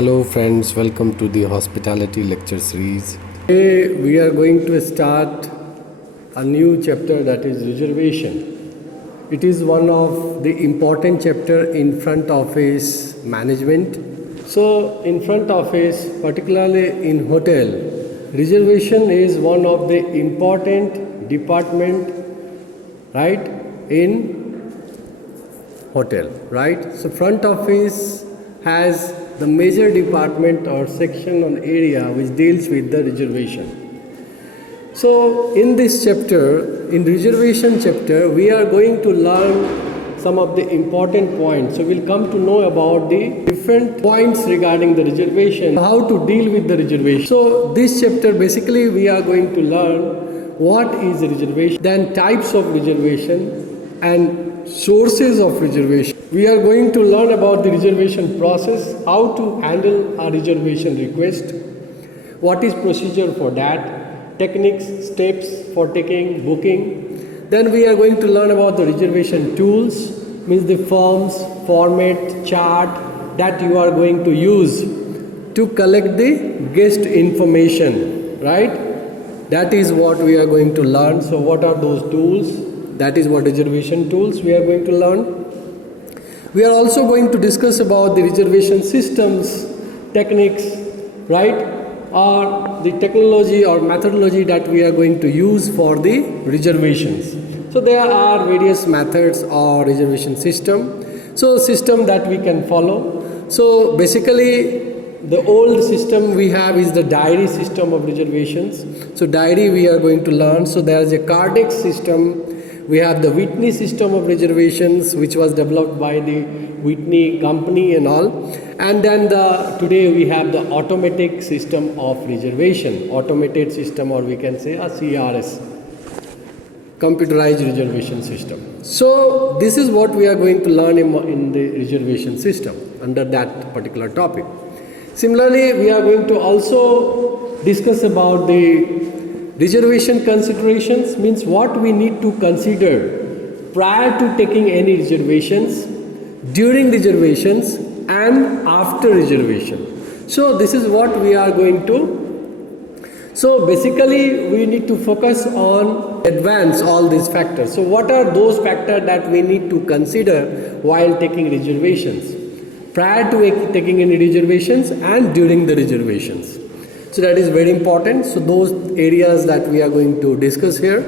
Hello friends, welcome to the hospitality lecture series. Today we are going to start a new chapter, that is reservation. It is one of the important chapter in front office management. So in front office, particularly in hotel, reservation is one of the important department, right, in hotel, right? So front office has the major department or section or area which deals with the reservation. So in this chapter, in reservation chapter, we are going to learn some of the important points. So we'll come to know about the different points regarding the reservation, how to deal with the reservation. So this chapter basically we are going to learn what is a reservation, then types of reservation and sources of reservation. We are going to learn about the reservation process, how to handle a reservation request, what is procedure for that, techniques, steps for taking booking. Then we are going to learn about the reservation tools, means the forms, format, chart that you are going to use to collect the guest information, right? That is what we are going to learn. So what are those tools? That is what reservation tools we are going to learn. We are also going to discuss about the reservation systems, techniques, right, or the technology or methodology that we are going to use for the reservations. So there are various methods or reservation system. So system that we can follow. So basically the old system we have is the diary system of reservations. So diary we are going to learn. So there is a Cardex system. We have the Whitney system of reservations, which was developed by the Whitney company and all. And then today we have the automatic system of reservation, automated system, or we can say a CRS, computerized reservation system. So this is what we are going to learn in the reservation system under that particular topic. Similarly, we are going to also discuss about the reservation considerations, means what we need to consider prior to taking any reservations, during reservations and after reservation. So this is what we are going to. So basically we need to focus on advance all these factors. So what are those factors that we need to consider while taking reservations, prior to taking any reservations and during the reservations. So that is very important. So those areas that we are going to discuss here.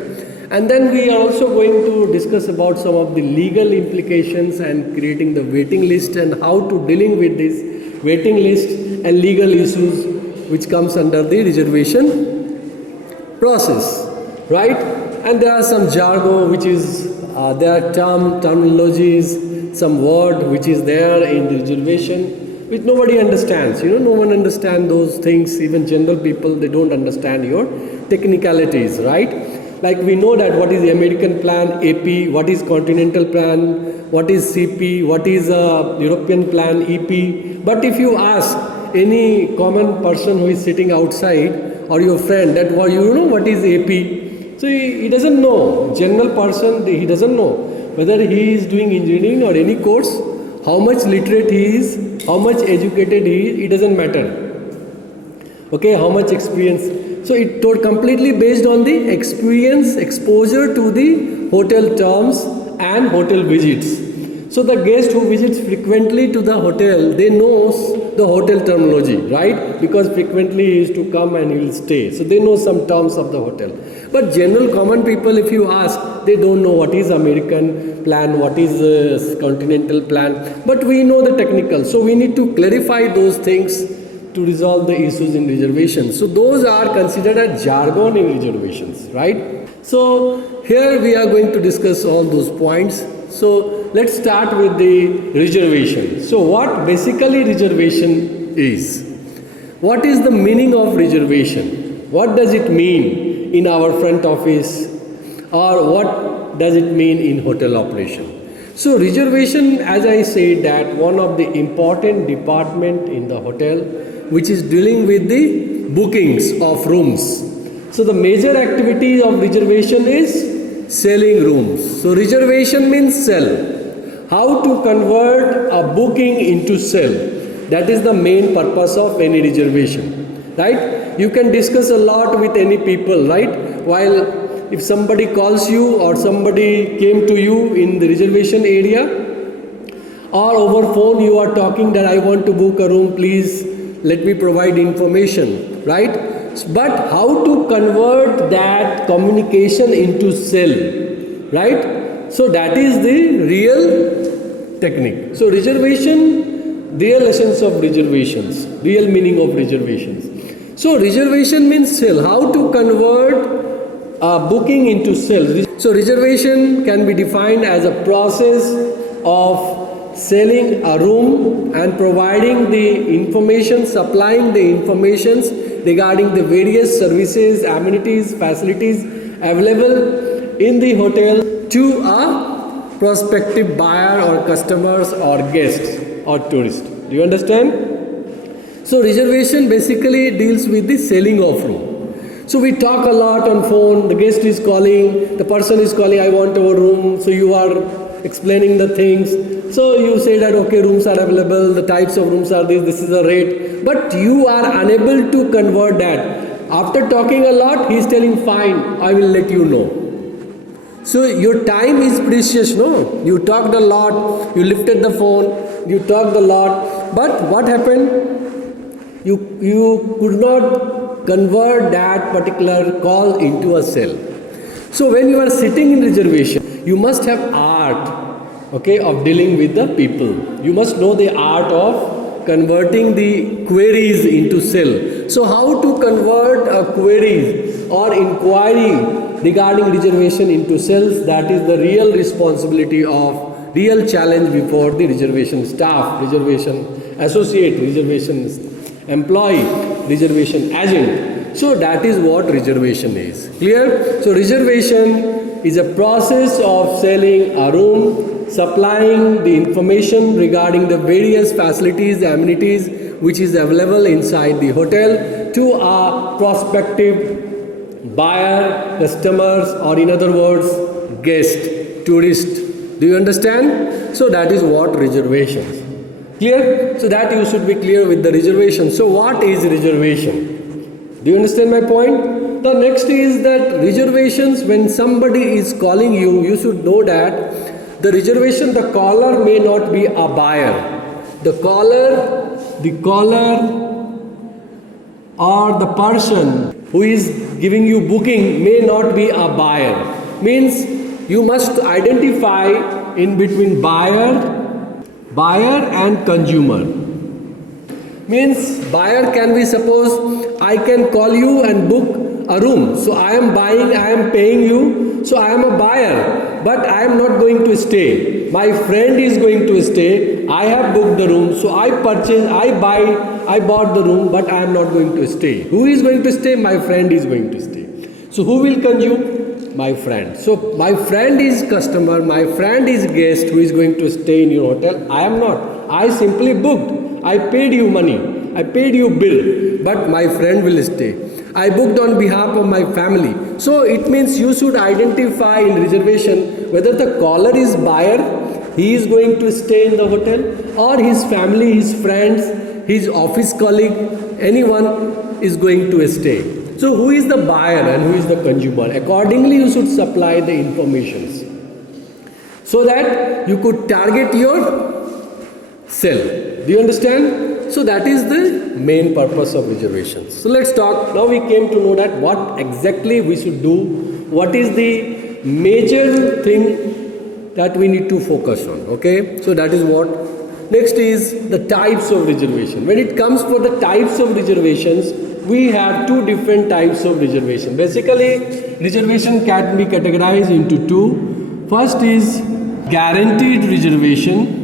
And then we are also going to discuss about some of the legal implications and creating the waiting list and how to dealing with this waiting list and legal issues which comes under the reservation process, right? And there are some jargon which is, there are terminologies, some word which is there in the reservation which nobody understands. No one understands those things. Even general people, they don't understand your technicalities, right? Like we know that what is the American plan, AP, what is continental plan, what is CP, what is European plan, EP. But if you ask any common person who is sitting outside or your friend that what is AP, so he doesn't know. General person, he doesn't know whether he is doing engineering or any course, how much literate he is, how much educated he is, it doesn't matter. Okay, how much experience. So it completely based on the experience, exposure to the hotel terms and hotel visits. So the guest who visits frequently to the hotel, they knows the hotel terminology, right? Because frequently he is to come and he will stay. So they know some terms of the hotel. But general common people, if you ask, they don't know what is American plan, what is continental plan. But we know the technical. So we need to clarify those things to resolve the issues in reservations. So those are considered as jargon in reservations, right? So here we are going to discuss all those points. So let's start with the reservation. So what basically reservation is? What is the meaning of reservation? What does it mean in our front office, or what does it mean in hotel operation? So reservation, as I said, that one of the important department in the hotel which is dealing with the bookings of rooms. So the major activity of reservation is selling rooms. So reservation means sell. How to convert a booking into sell. That is the main purpose of any reservation, right? You can discuss a lot with any people, right? While if somebody calls you or somebody came to you in the reservation area, or over phone you are talking that I want to book a room, please let me provide information, right? But how to convert that communication into sell, right? So that is the real technique. So reservation, real essence of reservations, real meaning of reservations. So reservation means sell. How to convert booking into sell. So reservation can be defined as a process of selling a room and providing the information, supplying the informations regarding the various services, amenities, facilities available in the hotel to a prospective buyer or customers or guests or tourists. Do you understand? So reservation basically deals with the selling of room. So we talk a lot on phone, the guest is calling, the person is calling, I want our room, so you are explaining the things. So you say that okay, rooms are available, the types of rooms are this is the rate, but you are unable to convert that. After talking a lot, he is telling fine, I will let you know. So your time is precious, no? You talked a lot, you lifted the phone, you talked a lot, but what happened? You could not convert that particular call into a sale. So when you are sitting in reservation, you must have art, okay, of dealing with the people. You must know the art of converting the queries into sale. So how to convert a query or inquiry regarding reservation into sales, that is the real responsibility of, real challenge before the reservation staff, reservation associate, reservation employee, reservation agent. So that is what reservation is. Clear? So reservation is a process of selling a room, supplying the information regarding the various facilities, amenities which is available inside the hotel to a prospective buyer, customers, or in other words, guest, tourist. Do you understand? So that is what reservations. Clear? So that you should be clear with the reservation. So what is reservation? Do you understand my point? The next is that reservations, when somebody is calling you, you should know that the reservation, the caller may not be a buyer. The caller or the person who is giving you booking may not be a buyer. Means you must identify in between buyer and consumer. Means buyer can be, suppose I can call you and book a room. So I am buying, I am paying you. So I am a buyer, but I am not going to stay. My friend is going to stay. I have booked the room. So I bought the room, but I am not going to stay. Who is going to stay? My friend is going to stay. So who will consume? My friend. So my friend is customer, my friend is guest who is going to stay in your hotel. I am not. I simply booked. I paid you money. I paid you bill, but my friend will stay. I booked on behalf of my family. So it means you should identify in reservation whether the caller is buyer, he is going to stay in the hotel, or his family, his friends, his office colleague, anyone is going to stay. So who is the buyer and who is the consumer? Accordingly you should supply the informations so that you could target your sell. Do you understand? So that is the main purpose of reservations. So let's talk. Now we came to know that what exactly we should do. What is the major thing that we need to focus on. Okay. So that is what. Next is the types of reservation. When it comes for the types of reservations, we have two different types of reservation. Basically, reservation can be categorized into two. First is guaranteed reservation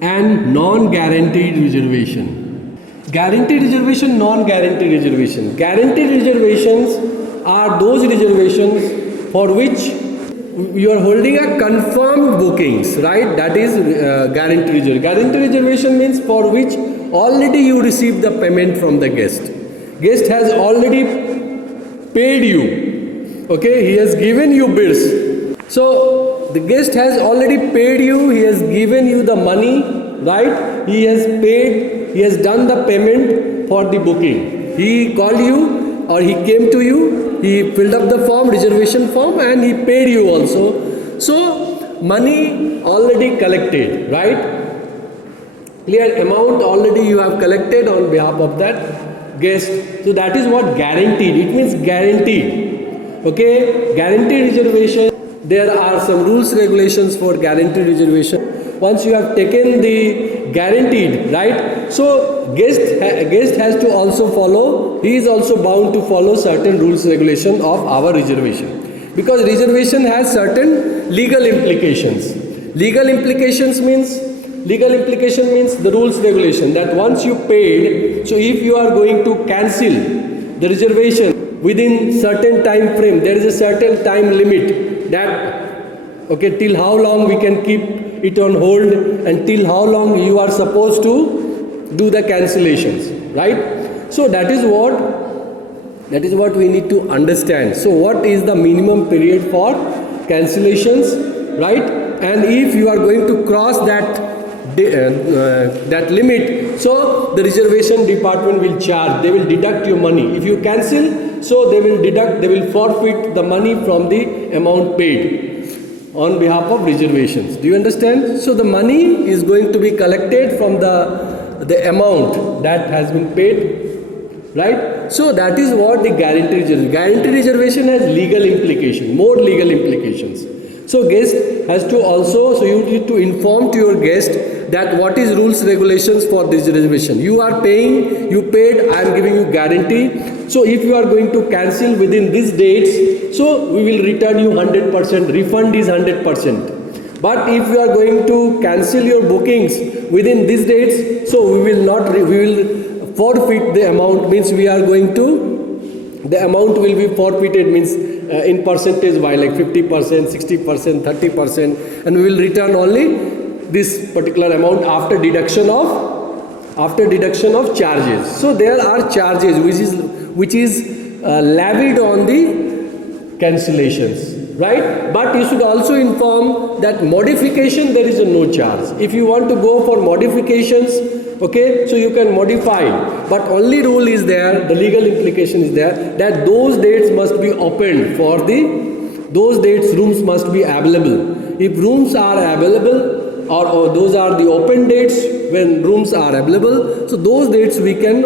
and non-guaranteed reservation. Guaranteed reservation, non-guaranteed reservation. Guaranteed reservations are those reservations for which you are holding a confirmed bookings, right? That is guaranteed reservation. Guaranteed reservation means for which already you received the payment from the guest. Guest has already paid you. Okay, he has given you bills. So the guest has already paid you. He has given you the money, right? He has paid he has done the payment for the booking. He called you or he came to you, he filled up the form, reservation form, and he paid you also. So money already collected, right? Clear amount already you have collected on behalf of that guest. So that is what guaranteed. It means guaranteed. Okay, guaranteed reservation. There are some rules regulations for guaranteed reservation. Once you have taken the guaranteed, right? So guest has to also follow. He is also bound to follow certain rules regulation of our reservation, because reservation has certain legal implications. Legal implication means the rules regulation that once you paid, so if you are going to cancel the reservation within certain time frame, there is a certain time limit that, okay, till how long we can keep it on hold and till how long you are supposed to do the cancellations, right? So that is what we need to understand. So what is the minimum period for cancellations, right? And if you are going to cross that limit, so the reservation department will charge, they will deduct your money. If you cancel, so they will forfeit the money from the amount paid on behalf of reservations. Do you understand? So the money is going to be collected from the amount that has been paid, right? So that is what the guaranteed reservation. Guaranteed reservation has legal implications, more legal implications. So guest has to also, so you need to inform to your guest that what is rules regulations for this reservation. You are paying, you paid, I am giving you guarantee. So if you are going to cancel within these dates, so we will return you 100%, refund is 100%. But if you are going to cancel your bookings within these dates, so we will forfeit the amount, means we are going to, the amount will be forfeited, means in percentage by like 50%, 60%, 30%, and we will return only this particular amount after deduction of charges. So there are charges which is levied on the cancellations, right? But you should also inform that modification there is no charge. If you want to go for modifications, okay, so you can modify, but only rule is there, the legal implication is there, that those dates must be opened for those dates rooms must be available. If rooms are available, or those are the open dates when rooms are available, so those dates we can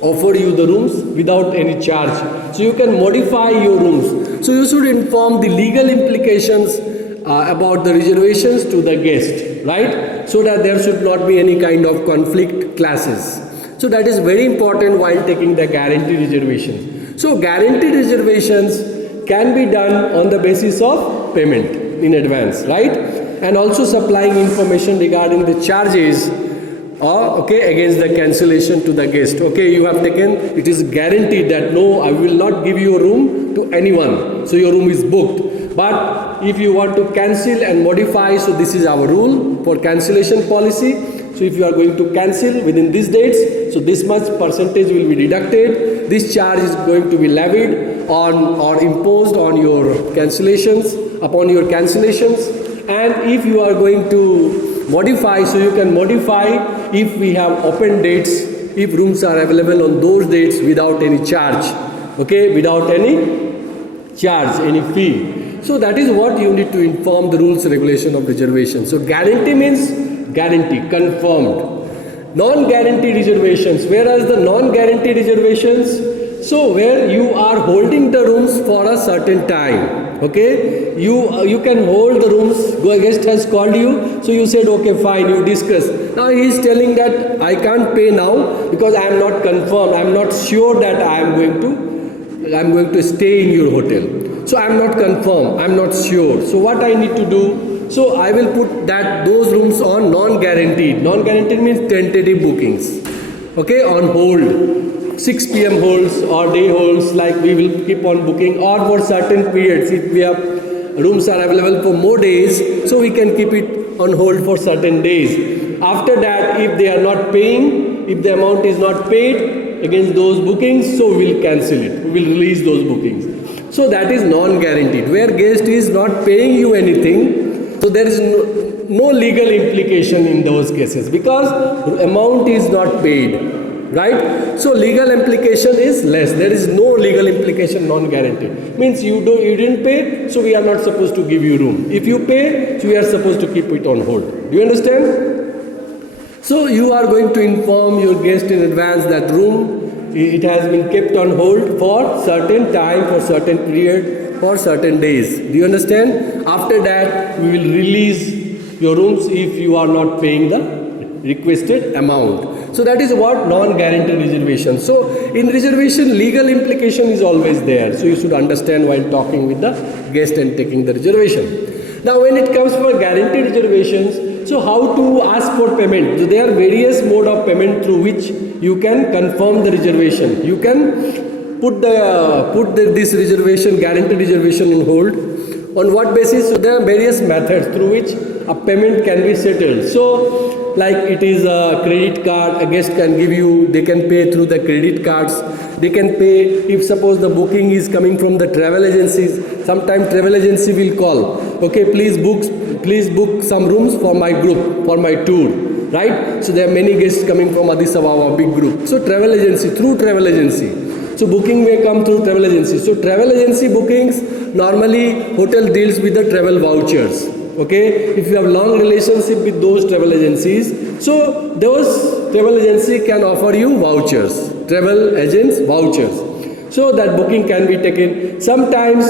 offer you the rooms without any charge. So you can modify your rooms. So you should inform the legal implications about the reservations to the guest, right? So that there should not be any kind of conflict clashes. So that is very important while taking the guaranteed reservations. So guaranteed reservations can be done on the basis of payment in advance, right? And also supplying information regarding the charges against the cancellation to the guest. Okay, you have taken, it is guaranteed that no, I will not give you a room to anyone. So your room is booked. But if you want to cancel and modify, so this is our rule for cancellation policy. So if you are going to cancel within these dates, so this much percentage will be deducted. This charge is going to be levied on or imposed on your cancellations, upon your cancellations. And if you are going to modify, so you can modify if we have open dates, if rooms are available on those dates without any charge, okay, without any charge, any fee. So that is what you need to inform the rules regulation of reservation. So guarantee means guarantee, confirmed. Non-guarantee reservations, whereas the non-guarantee reservations, so where you are holding the rooms for a certain time. Okay, you can hold the rooms. Guest has called you, so you said okay, fine, you discuss. Now he is telling that I can't pay now because I am not confirmed, I am not sure that I am going to stay in your hotel. So I am not confirmed, I am not sure. So what I need to do? So I will put those rooms on non-guaranteed. Non-guaranteed means tentative bookings. Okay, on hold. 6 p.m. holds or day holds, like we will keep on booking, or for certain periods if we have rooms are available for more days, so we can keep it on hold for certain days. After that, if they are not paying, if the amount is not paid against those bookings, so we will cancel it, we will release those bookings. So that is non-guaranteed, where guest is not paying you anything, so there is no legal implication in those cases because amount is not paid, right? So legal implication is less. There is no legal implication non-guaranteed. Means you didn't pay, so we are not supposed to give you room. If you pay, so we are supposed to keep it on hold. Do you understand? So you are going to inform your guest in advance that room, it has been kept on hold for certain time, for certain period, for certain days. Do you understand? After that, we will release your rooms if you are not paying the requested amount. So that is what non-guaranteed reservation. So in reservation, legal implication is always there. So you should understand while talking with the guest and taking the reservation. Now when it comes for guaranteed reservations, so how to ask for payment? So there are various mode of payment through which you can confirm the reservation. You can put this reservation, guaranteed reservation on hold. On what basis? So there are various methods through which a payment can be settled. So like it is a credit card, a guest can give you, they can pay through the credit cards. They can pay if suppose the booking is coming from the travel agencies. Sometimes travel agency will call, okay, please book some rooms for my group, for my tour, right? So there are many guests coming from Addis Ababa, big group. So travel agency, through travel agency. So booking may come through travel agency. So travel agency bookings, normally hotel deals with the travel vouchers. Okay, if you have long relationship with those travel agencies, so those travel agency can offer you vouchers, travel agents vouchers. So that booking can be taken. Sometimes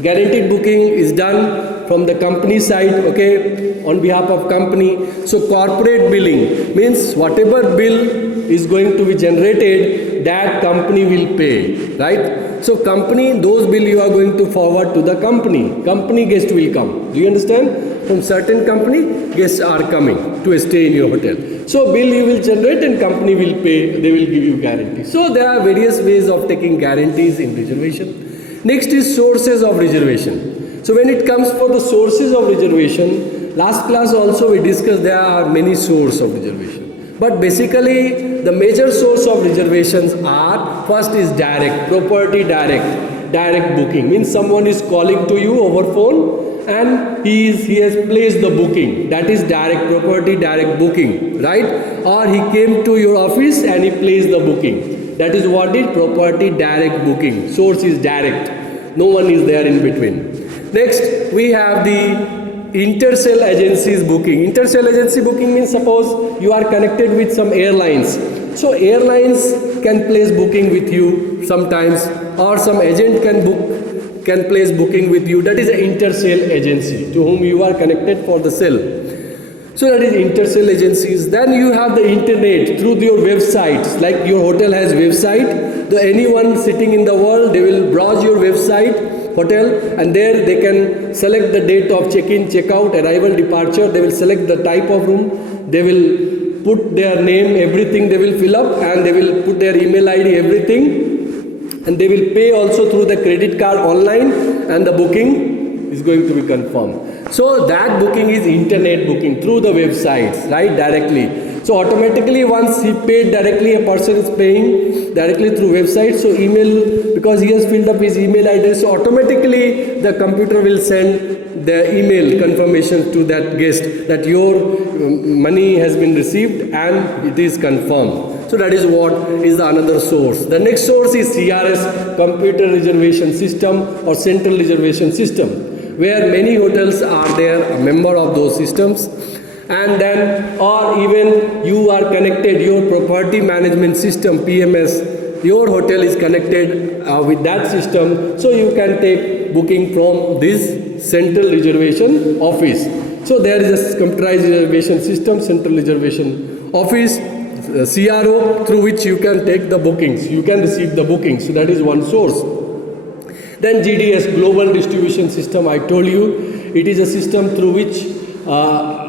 guaranteed booking is done from the company side, okay, on behalf of company. So corporate billing means whatever bill is going to be generated, that company will pay, right? So company, those bill you are going to forward to the company guest will come. Do you understand? From certain company, guests are coming to stay in your hotel. So bill you will generate and company will pay, they will give you guarantee. So there are various ways of taking guarantees in reservation. Next is sources of reservation. So when it comes for the sources of reservation, last class also we discussed there are many sources of reservation. But basically the major source of reservations are, first is direct, property direct booking. Means someone is calling to you over phone and he has placed the booking. That is direct, property direct booking, right? Or he came to your office and he placed the booking. That is what is property direct booking. Source is direct. No one is there in between. Next, we have the intercell agencies booking. Intercell agency booking means suppose you are connected with some airlines. So airlines can place booking with you sometimes, or some agent can place booking with you. That is an intercell agency to whom you are connected for the sale. So that is intercell agencies. Then you have the internet through your websites. Like your hotel has website. Anyone sitting in the world, they will browse your website, hotel, and there they can select the date of check-in, check-out, arrival, departure. They will select the type of room. They will put their name, everything they will fill up, and they will put their email ID, everything, and they will pay also through the credit card online, and the booking is going to be confirmed. So that booking is internet booking through the websites, right, directly. So automatically once he paid directly, a person is paying directly through website. So email, because he has filled up his email address, so automatically the computer will send the email confirmation to that guest that your money has been received and it is confirmed. So that is what is the another source. The next source is CRS, Computer Reservation System or Central Reservation System, where many hotels are there, a member of those systems. And then, or even you are connected, your property management system, PMS, your hotel is connected with that system, so you can take booking from this central reservation office. So there is a computerized reservation system, central reservation office, CRO, through which you can take the bookings, you can receive the bookings. So that is one source. Then GDS, Global Distribution System, I told you, it is a system through which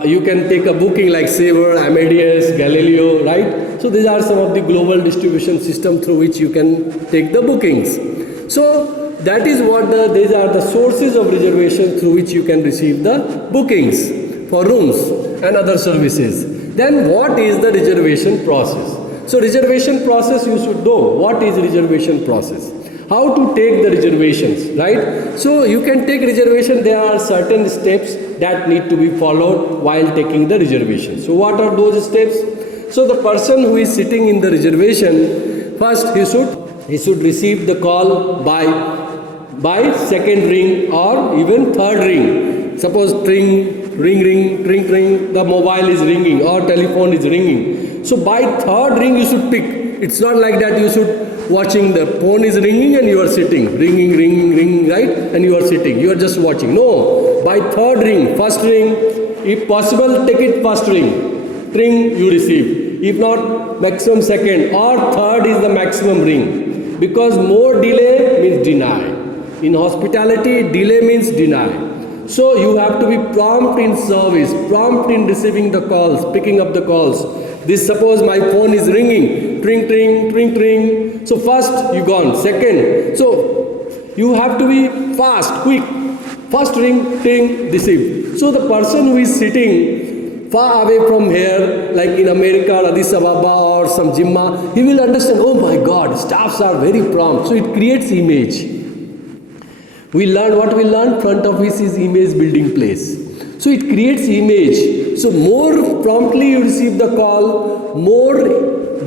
you can take a booking like Sabre, Amadeus, Galileo, right? So these are some of the global distribution system through which you can take the bookings. So that is what these are the sources of reservation through which you can receive the bookings for rooms and other services. Then what is the reservation process? So reservation process you should know. What is reservation process? How to take the reservations, right? So you can take reservation, there are certain steps that need to be followed while taking the reservation. So what are those steps? So the person who is sitting in the reservation, first he should receive the call by second ring or even third ring. Suppose ring, the mobile is ringing or telephone is ringing. So by third ring you should pick. It's not like that you should watching the phone is ringing and you are sitting, ringing, right? And you are sitting, you are just watching. No, by third ring, first ring, if possible take it first ring you receive. If not, maximum second or third is the maximum ring. Because more delay means deny. In hospitality, delay means deny. So you have to be prompt in service, prompt in receiving the calls, picking up the calls. This suppose my phone is ringing, ring. So first you gone, second. So you have to be fast, quick. First ring, receive. So the person who is sitting far away from here, like in America or Addis Ababa or some Jimma, he will understand, oh my God, staffs are very prompt. So it creates image. We learn what we learn, front office is image building place. So it creates image. So more promptly you receive the call, more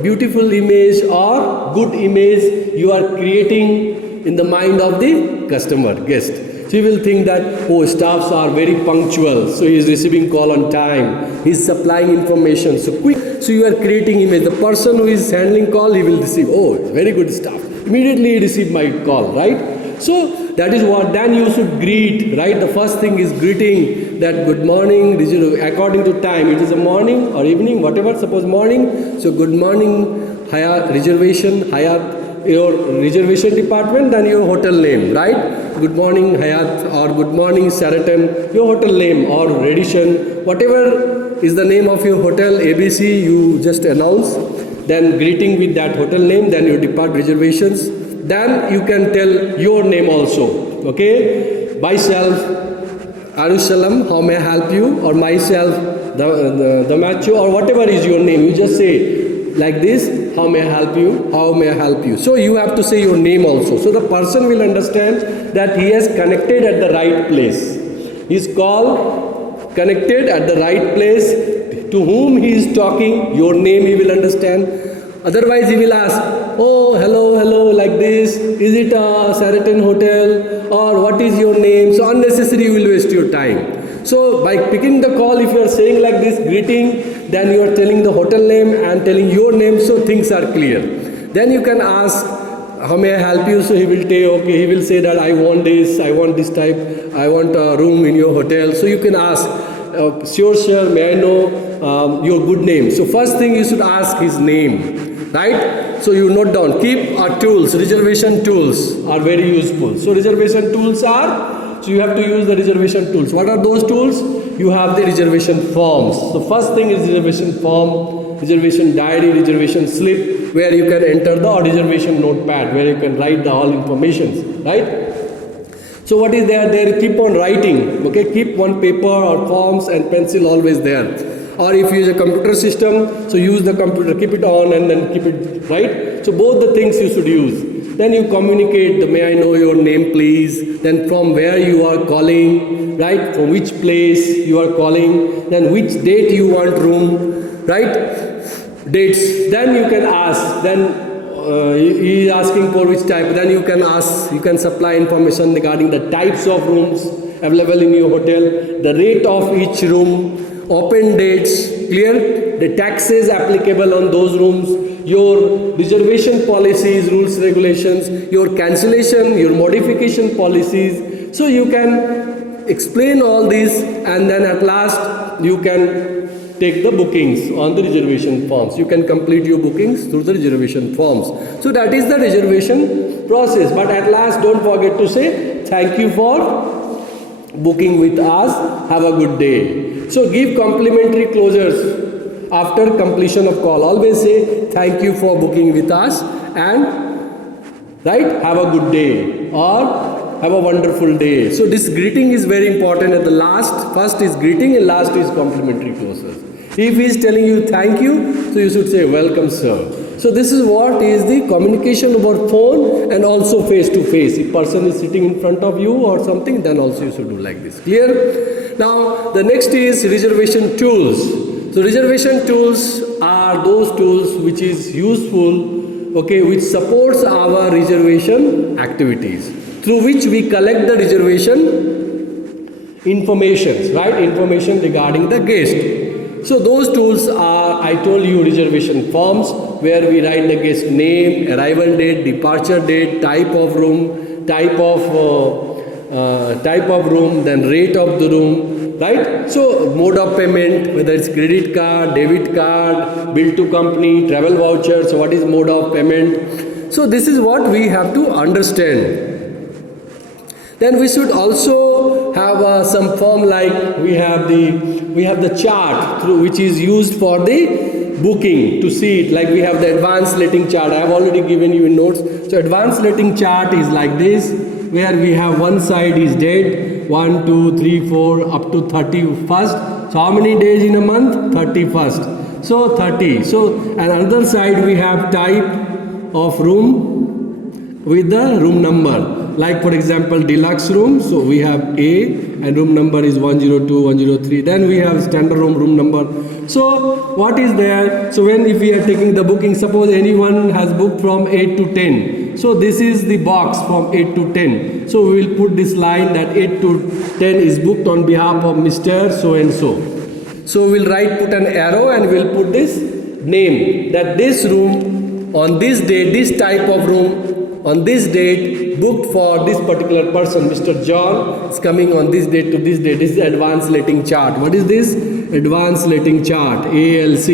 beautiful image or good image you are creating in the mind of the customer, guest. So you will think that, oh, staffs are very punctual, so he is receiving call on time, he is supplying information, so quick. So you are creating image. The person who is handling call, he will receive, oh, very good staff. Immediately he receive my call, right? So that is what, then you should greet, right? The first thing is greeting, that good morning, according to time, it is a morning or evening, whatever, suppose morning. So good morning, Hyatt Reservation, Hyatt, your reservation department, then your hotel name, right? Good morning Hyatt or good morning Sheraton, your hotel name or Radisson, whatever is the name of your hotel, ABC, you just announce. Then greeting with that hotel name, then you depart reservations. Then you can tell your name also, okay? Myself, Arushalam, how may I help you? Or myself, the Macho, or whatever is your name. You just say like this, how may I help you? How may I help you? So you have to say your name also. So the person will understand that he has connected at the right place. His call connected at the right place. To whom he is talking, your name he will understand. Otherwise he will ask, oh, hello, like this, is it a Sheraton hotel, or what is your name? So unnecessary you will waste your time. So by picking the call, if you are saying like this, greeting, then you are telling the hotel name and telling your name, so things are clear. Then you can ask, how may I help you? So he will he will say that I want this type, I want a room in your hotel. So you can ask, sure sir, may I know your good name? So first thing you should ask his name, right? So you note down, keep our tools, reservation tools are very useful. So reservation tools are, so you have to use the reservation tools. What are those tools? You have the reservation forms. So first thing is reservation form, reservation diary, reservation slip, where you can enter the reservation notepad, where you can write the all information, right? So what is there? There, keep on writing, okay? Keep one paper or forms and pencil always there. Or if you use a computer system, so use the computer, keep it on and then keep it, right? So both the things you should use. Then you communicate, may I know your name please? Then from where you are calling, right? From which place you are calling? Then which date you want room, right? Dates. Then you can ask, then he is asking for which type, then you can ask, you can supply information regarding the types of rooms available in your hotel, the rate of each room, open dates, clear, the taxes applicable on those rooms, your reservation policies, rules, regulations, your cancellation, your modification policies. So you can explain all these and then at last you can take the bookings on the reservation forms. You can complete your bookings through the reservation forms. So that is the reservation process. But at last, don't forget to say, thank you for booking with us. Have a good day. So give complimentary closures after completion of call. Always say, thank you for booking with us and, right, have a good day or have a wonderful day. So this greeting is very important at the last. First is greeting and last is complimentary closures. If he is telling you thank you, so you should say welcome sir. So this is what is the communication over phone and also face to face. If person is sitting in front of you or something, then also you should do like this. Clear? Now the next is reservation tools. So reservation tools are those tools which is useful, okay, which supports our reservation activities, through which we collect the reservation informations, right? Information regarding the guest. So those tools are, I told you, reservation forms where we write the guest name, arrival date, departure date, type of room, type of room, then rate of the room, right? So mode of payment, whether it's credit card, debit card, bill to company, travel voucher. So what is mode of payment? So this is what we have to understand. Then we should also have some form like we have the chart through which is used for the booking to see it, like we have the advanced letting chart. I have already given you in notes. So advanced letting chart is like this, where we have one side is date 1, 2, 3, 4 up to 31st. So how many days in a month? 31st. So 30. So and another side we have type of room with the room number. Like for example deluxe room, so we have A and room number is 102, 103. Then we have standard room number. So what is there? So if we are taking the booking, suppose anyone has booked from 8 to 10. So this is the box from 8 to 10. So we will put this line that 8 to 10 is booked on behalf of Mr. So and so. So we'll put an arrow and we'll put this name, that this room on this date, this type of room on this date booked for this particular person, Mr. John, is coming on this date to this date. This is advanced letting chart. What is this? Advanced letting chart, ALC.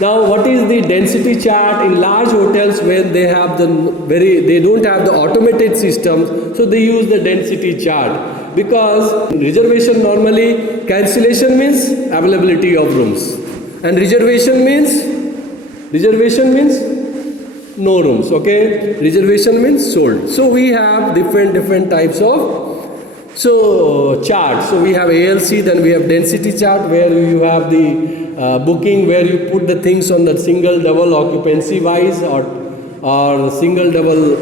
Now what is the density chart? In large hotels where they have they don't have the automated systems, so they use the density chart, because reservation normally cancellation means availability of rooms, and reservation means no rooms, okay? Reservation means sold. So we have different types of charts. So we have ALC, then we have density chart, where you have the booking, where you put the things on the single double occupancy wise or single double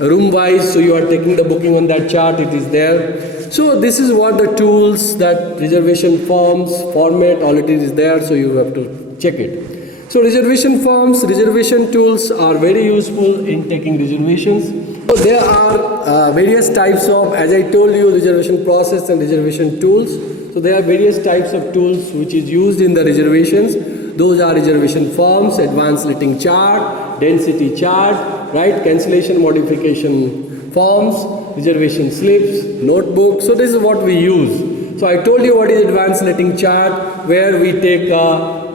room wise. So you are taking the booking on that chart, it is there. So this is what the tools, that reservation forms, format, all it is there, so you have to check it. So reservation forms, reservation tools are very useful in taking reservations. So there are various types of, as I told you, reservation process and reservation tools. So there are various types of tools which is used in the reservations. Those are reservation forms, advanced letting chart, density chart, right? Cancellation modification forms, reservation slips, notebook. So this is what we use. So I told you what is advanced letting chart, where we take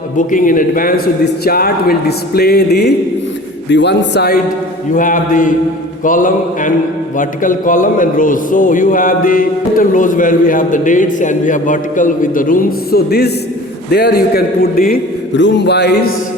booking in advance. So this chart will display the one side you have the column and vertical column and rows. So you have the horizontal rows where we have the dates, and we have vertical with the rooms. So there you can put the room wise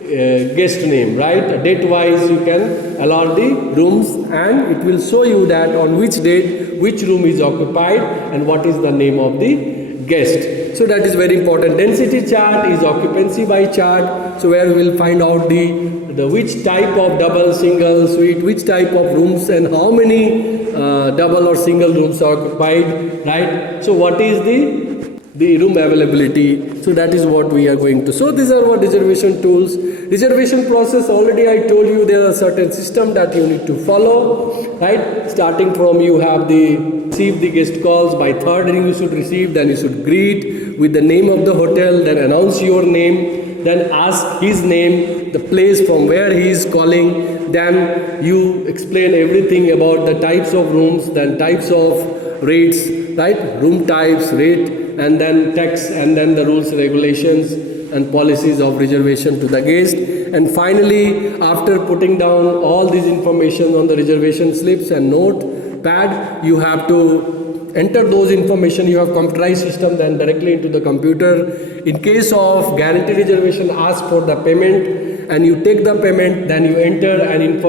guest name, right? Date wise you can allot the rooms, and it will show you that on which date which room is occupied and what is the name of the guest. So that is very important. Density chart is occupancy by chart. So where we will find out the which type of double, single, suite, which type of rooms and how many double or single rooms are occupied, right? So what is the room availability. So that is what we are going to. So these are what reservation tools. Reservation process, already I told you there are certain system that you need to follow, right? Starting from you have receive the guest calls, by third ring you should receive, then you should greet with the name of the hotel, then announce your name, then ask his name, the place from where he is calling, then you explain everything about the types of rooms, then types of rates, right? Room types, rate, and then text, and then the rules, regulations and policies of reservation to the guest. And finally, after putting down all these information on the reservation slips and notepad, you have to enter those information. You have computerized system, then directly into the computer. In case of guaranteed reservation, ask for the payment, and you take the payment, then you enter, and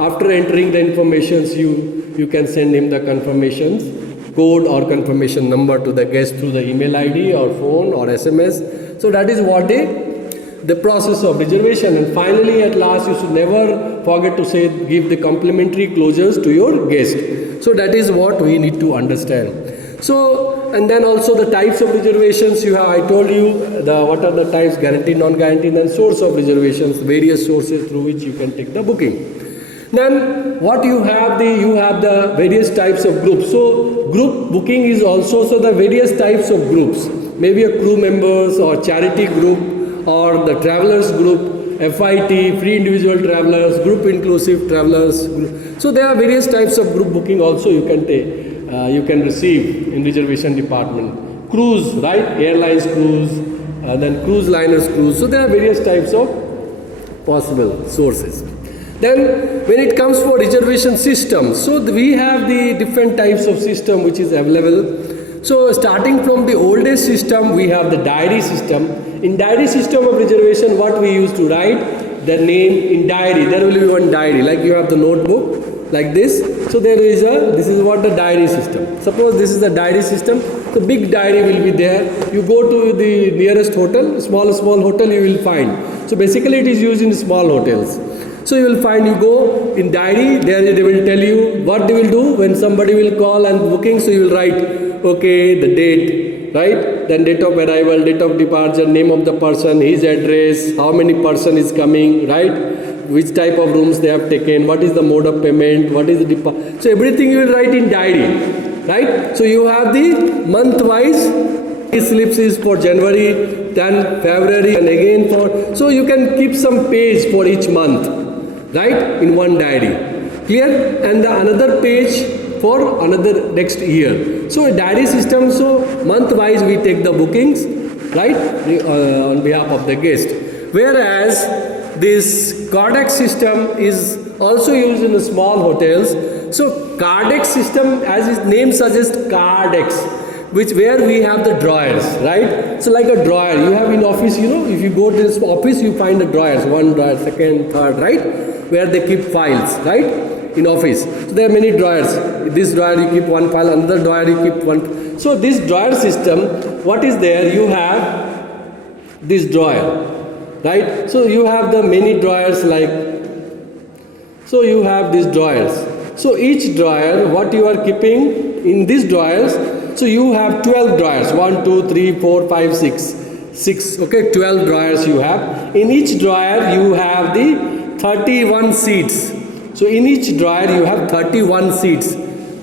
after entering the informations, you can send him the confirmations code or confirmation number to the guest through the email ID or phone or SMS. So that is what the the process of reservation. And finally, at last, you should never forget to say, give the complimentary closures to your guest. So that is what we need to understand. So, and then also the types of reservations you have, I told you what are the types, guaranteed, non-guaranteed, and source of reservations, various sources through which you can take the booking. Then what you have the various types of groups. So group booking is also the various types of groups, maybe a crew members or charity group or the travelers group, FIT, free individual travelers, group inclusive travelers. So there are various types of group booking also you can take. You can receive in reservation department. Cruise, right? Airlines cruise, then cruise liners cruise. So there are various types of possible sources. Then when it comes for reservation system, so we have the different types of system which is available. So starting from the oldest system, we have the diary system. In diary system of reservation, what we used to write, the name in diary, there will be one diary, like you have the notebook, like this. So there is this is what the diary system. Suppose this is the diary system, the big diary will be there. You go to the nearest hotel, small hotel you will find. So basically it is used in small hotels. So you will find, you go in diary, there they will tell you what they will do when somebody will call and booking. So you will write, okay, the date, right? Then date of arrival, date of departure, name of the person, his address, how many person is coming, right? Which type of rooms they have taken, what is the mode of payment, what is the departure. So everything you will write in diary, right? So you have the month-wise slips is for January, then February, and again for, so you can keep some page for each month, right, in one diary. Clear? And the another page for another next year. So a diary system, so month-wise we take the bookings, right, on behalf of the guest. Whereas this Cardex system is also used in the small hotels. So Cardex system, as its name suggests, Cardex, where we have the drawers, right? So like a drawer, you have in office, if you go to this office, you find the drawers, one drawer, second, third, right? Where they keep files, right? In office. So there are many drawers. This drawer you keep one file, another drawer you keep one. So this drawer system, what is there? You have this drawer, right? So you have the many drawers so you have these drawers. So each drawer, what you are keeping in these drawers, so you have 12 drawers, 1, 2, 3, 4, 5, 6, okay, 12 drawers you have. In each drawer you have the 31 seats. So in each drawer you have 31 seats.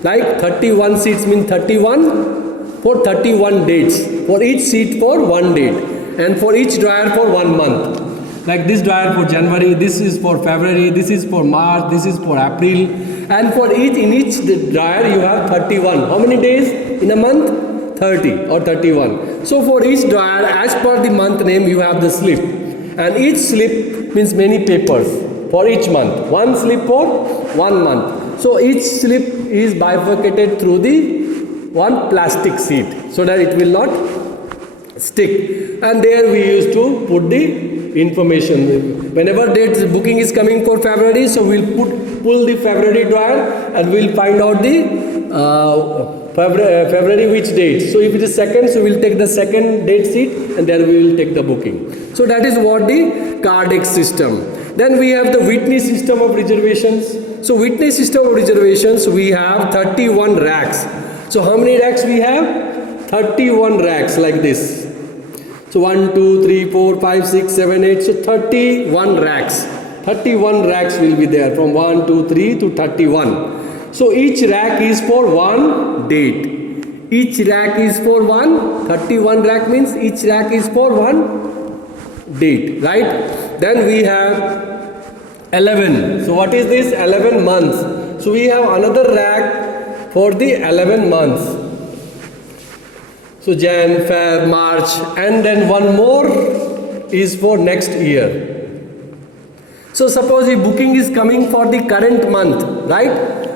Like 31 seats means 31 for 31 dates. For each seat for one date. And for each drawer for 1 month. Like this drawer for January, this is for February, this is for March, this is for April. And for in each drawer you have 31. How many days in a month? 30 or 31. So for each drawer, as per the month name, you have the slip. And each slip means many papers for each month. One slip for 1 month. So each slip is bifurcated through the one plastic sheet so that it will not stick. And there we used to put the information. Whenever booking is coming for February, so we'll pull the February drawer and we'll find out the February which date. So if it is second, so we'll take the second date sheet and then we will take the booking. So that is what the Cardex system. Then we have the Whitney system of reservations. So Whitney system of reservations, we have 31 racks. So how many racks we have? 31 racks like this. So 1, 2, 3, 4, 5, 6, 7, 8. So 31 racks. 31 racks will be there from 1, 2, 3 to 31. So each rack is for one date. Each rack is for 31 rack means each rack is for one date, right? Then we have 11. So what is this? 11 months. So we have another rack for the 11 months. So Jan, Feb, March, and then one more is for next year. So suppose if booking is coming for the current month, right?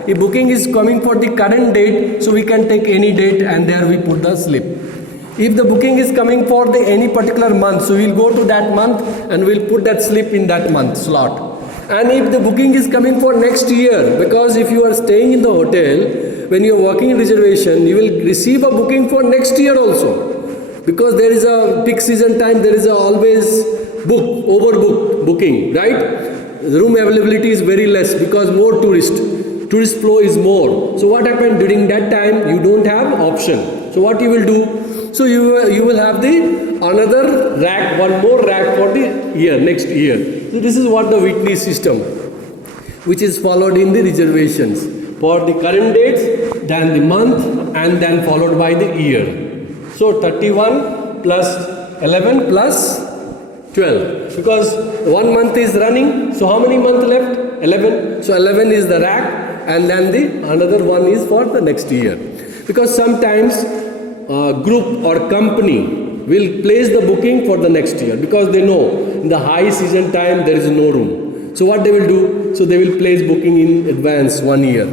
If booking is coming for the current date, so we can take any date and there we put the slip. If the booking is coming for the any particular month, so we'll go to that month and we'll put that slip in that month slot. And if the booking is coming for next year, because if you are staying in the hotel, when you are working in reservation, you will receive a booking for next year also. Because there is a peak season time, there is always booking, right? The room availability is very less because more tourist flow is more. So what happened during that time? You don't have option. So what you will do? So you will have the another rack, one more rack for the year, next year. So this is what the weekly system, which is followed in the reservations for the current dates, then the month, and then followed by the year. So 31 plus 11 plus 12, because 1 month is running. So how many months left? 11. So 11 is the rack, and then the another one is for the next year. Because sometimes group or company will place the booking for the next year because they know in the high season time there is no room. So what they will do? So they will place booking in advance 1 year.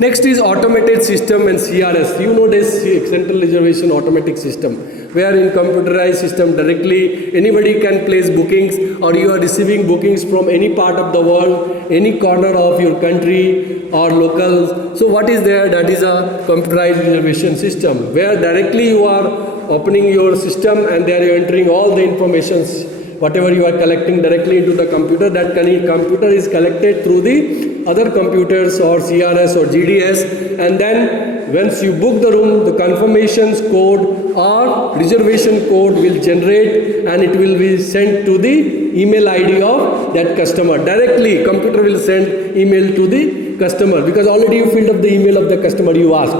Next is automated system and CRS. You know this central reservation automatic system, where in computerized system directly anybody can place bookings, or you are receiving bookings from any part of the world, any corner of your country or locals. So what is there? That is a computerized reservation system, where directly you are opening your system and there you are entering all the informations, whatever you are collecting directly into the computer. That computer is collected through the other computers or CRS or GDS, and then once you book the room, the confirmations code or reservation code will generate, and it will be sent to the email ID of that customer. Directly computer will send email to the customer, because already you filled up the email of the customer you asked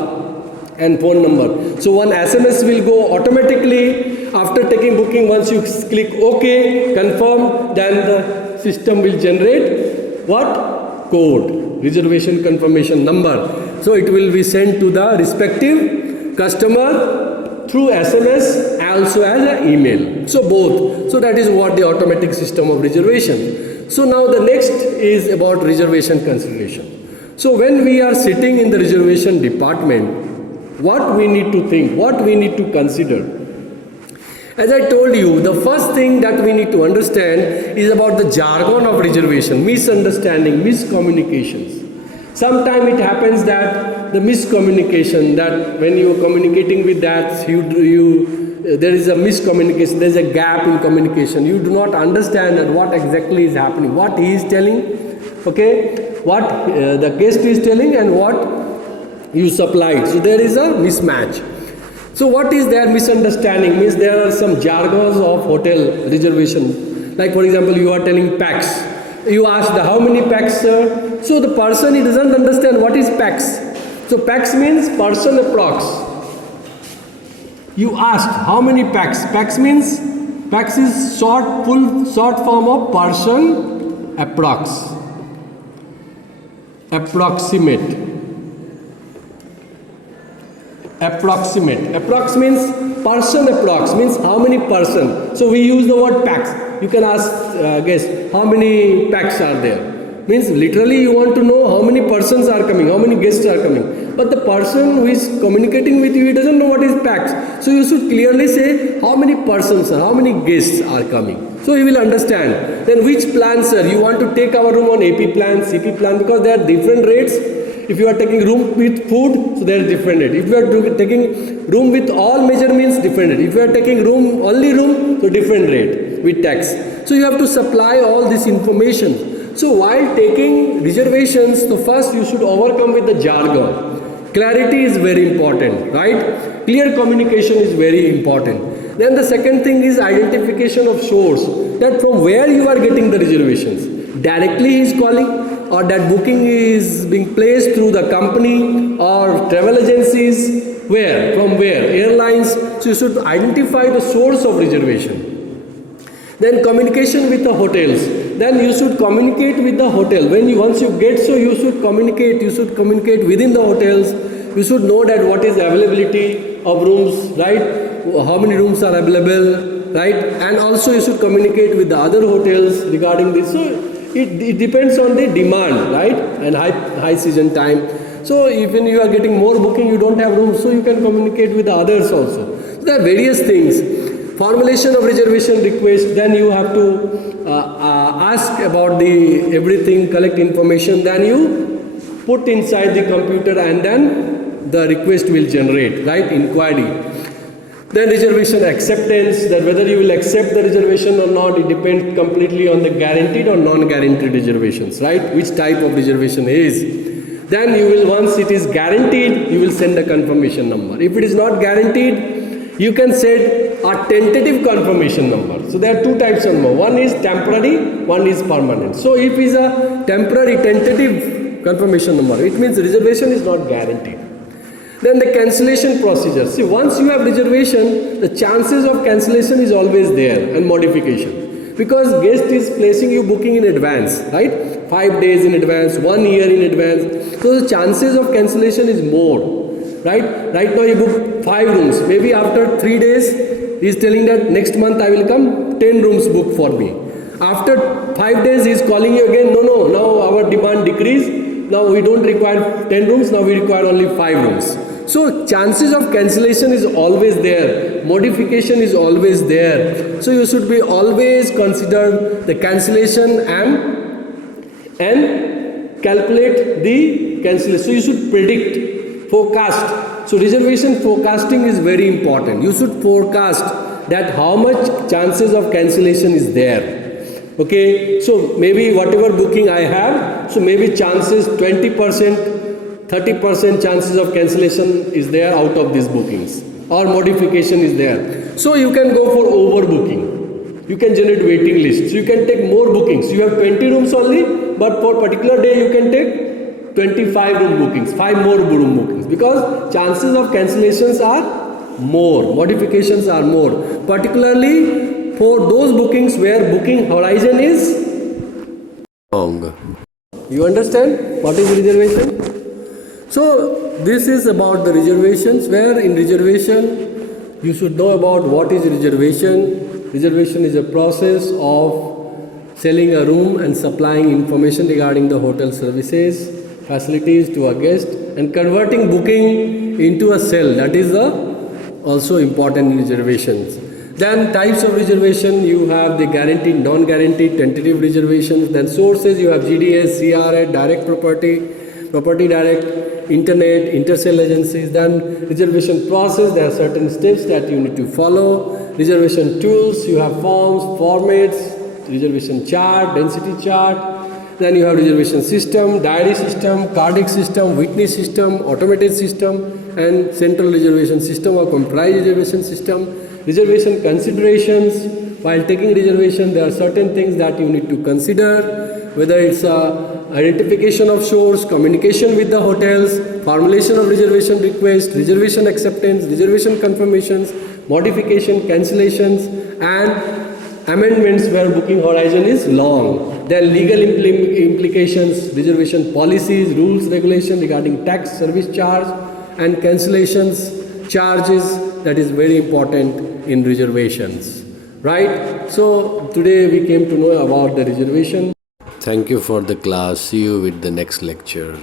and phone number. So one SMS will go automatically after taking booking. Once you click OK, confirm, then the system will generate what? Code, reservation confirmation number. So it will be sent to the respective customer through SMS, also as an email. So both. So that is what the automatic system of reservation. So now the next is about reservation consideration. So when we are sitting in the reservation department, what we need to think, what we need to consider. As I told you, the first thing that we need to understand is about the jargon of reservation, misunderstanding, miscommunications. Sometimes it happens that the miscommunication, that when you are communicating with that, there is a miscommunication, there is a gap in communication. You do not understand what exactly is happening, what he is telling, okay, what the guest is telling and what you supplied. So there is a mismatch. So what is their misunderstanding? Means there are some jargons of hotel reservation. Like for example, you are telling packs. You ask how many packs, sir? So the person, he doesn't understand what is packs. So packs means person approx. You asked how many packs? Packs means, packs is short form of person approx. Approximate. Approx means person approx, means how many person. So we use the word packs. You can ask guess how many packs are there. Means literally you want to know how many persons are coming, how many guests are coming. But the person who is communicating with you, he doesn't know what is packs. So you should clearly say how many persons, how many guests are coming. So he will understand. Then which plan, sir? You want to take our room on AP plan, CP plan, because there are different rates. If you are taking room with food, so there is different rate. If you are taking room with all measurements, different rate. If you are taking only room, so different rate with tax. So you have to supply all this information. So while taking reservations, so first you should overcome with the jargon. Clarity is very important, right? Clear communication is very important. Then the second thing is identification of source. That from where you are getting the reservations. Directly he is calling, or that booking is being placed through the company or travel agencies. Where? From where? Airlines. So you should identify the source of reservation. Then communication with the hotels. Then you should communicate with the hotel. Once you get, so you should communicate. You should communicate within the hotels. You should know that what is availability of rooms, right? How many rooms are available, right? And also you should communicate with the other hotels regarding this. So it depends on the demand, right? And high season time. So even you are getting more booking, you don't have rooms, so you can communicate with the others also. So there are various things. Formulation of reservation request, then you have to ask about everything, collect information, then you put inside the computer and then the request will generate, right? Inquiry. Then reservation acceptance, that whether you will accept the reservation or not, it depends completely on the guaranteed or non-guaranteed reservations, right? Which type of reservation is. Then you will, once it is guaranteed, you will send a confirmation number. If it is not guaranteed, you can set a tentative confirmation number. So there are two types of number. One is temporary, one is permanent. So if it is a temporary tentative confirmation number, it means reservation is not guaranteed. Then the cancellation procedure. See, once you have reservation, the chances of cancellation is always there and modification. Because guest is placing you booking in advance, right? 5 days in advance, 1 year in advance. So the chances of cancellation is more, right? Right now you book 5 rooms. Maybe after 3 days, he is telling that next month I will come, 10 rooms book for me. After 5 days, he is calling you again, no, now our demand decreased. Now we don't require 10 rooms, now we require only 5 rooms. So chances of cancellation is always there, modification is always there. So you should be always consider the cancellation and calculate the cancellation. So you should predict, forecast. So reservation forecasting is very important. You should forecast that how much chances of cancellation is there. Okay, so maybe whatever booking I have, so maybe chances 20%, 30% chances of cancellation is there out of these bookings, or modification is there. So you can go for overbooking. You can generate waiting lists. So you can take more bookings. You have 20 rooms only, but for particular day you can take 25 room bookings, 5 more room bookings, because chances of cancellations are more, modifications are more, particularly for those bookings where booking horizon is long. You understand what is reservation? So this is about the reservations, where in reservation you should know about what is reservation. Reservation is a process of selling a room and supplying information regarding the hotel services, facilities to a guest, and converting booking into a sale. That is also important in reservations. Then types of reservation, you have the guaranteed, non-guaranteed, tentative reservations. Then sources, you have GDS, CRA, direct property, property direct, internet, inter-sale agencies. Then reservation process, there are certain steps that you need to follow. Reservation tools, you have forms, formats, reservation chart, density chart. Then you have reservation system, diary system, cardiac system, witness system, automated system, and central reservation system or comprised reservation system. Reservation considerations. While taking reservation, there are certain things that you need to consider, whether it's identification of shores, communication with the hotels, formulation of reservation request, reservation acceptance, reservation confirmations, modification, cancellations, and amendments where booking horizon is long. Then legal implications, reservation policies, rules, regulations regarding tax, service charge, and cancellations, charges. That is very important in reservations, right? So today we came to know about the reservation. Thank you for the class. See you with the next lecture.